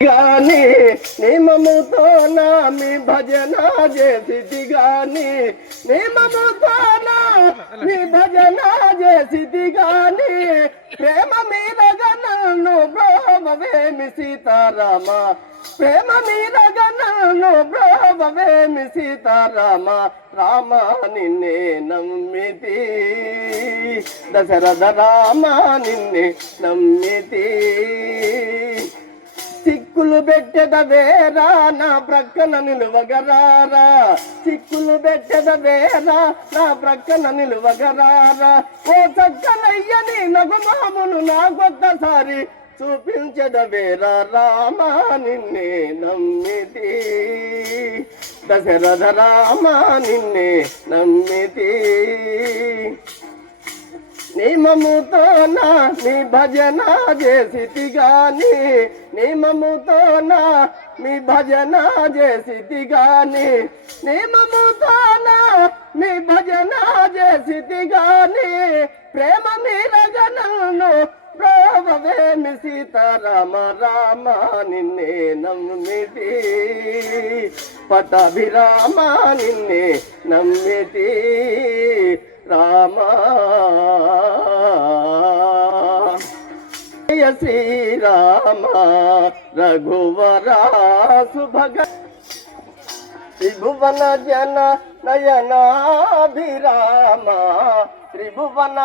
గాని నిమముతో మీ భజన చేసిది గాని నిమముతో మీ భజన చేసిది గాని ప్రేమ మీద గణను బ్రోమవేమి సీతారామ ప్రేమ మీద గణను బ్రోమవేమి సీతారామ రామ నిన్నే నమ్మితి దశరథ రామ నిన్నే నమ్మితి చిక్కులు పెట్టెద వేరా నా ప్రక్కన నిలువగరారా చిక్కులు పెట్టెద వేరా నా ప్రక్కన నిలువగరారా ఓ చక్కనయ్యని నగుమామును నాకొక్కసారి చూపించద వేరా రామ నిన్నే నమ్మితి దశరథ రామ నిన్నే నమ్మితి నిమముతో నీ భజన చేసితి గాని నిమముతో మీ భజన చేసితి గాని నిమముతో మీ భజన చేసితి గాని ప్రేమ మీరగనను ప్రోమవేమి సీతారామ రామ నిన్నే నమ్మితి పటాభిరామ నిన్నే నమ్మితి రామ జయ శ్రీరామ రఘువరా సుభగ త్రిభువన జన నయనాభిరామ త్రిభువన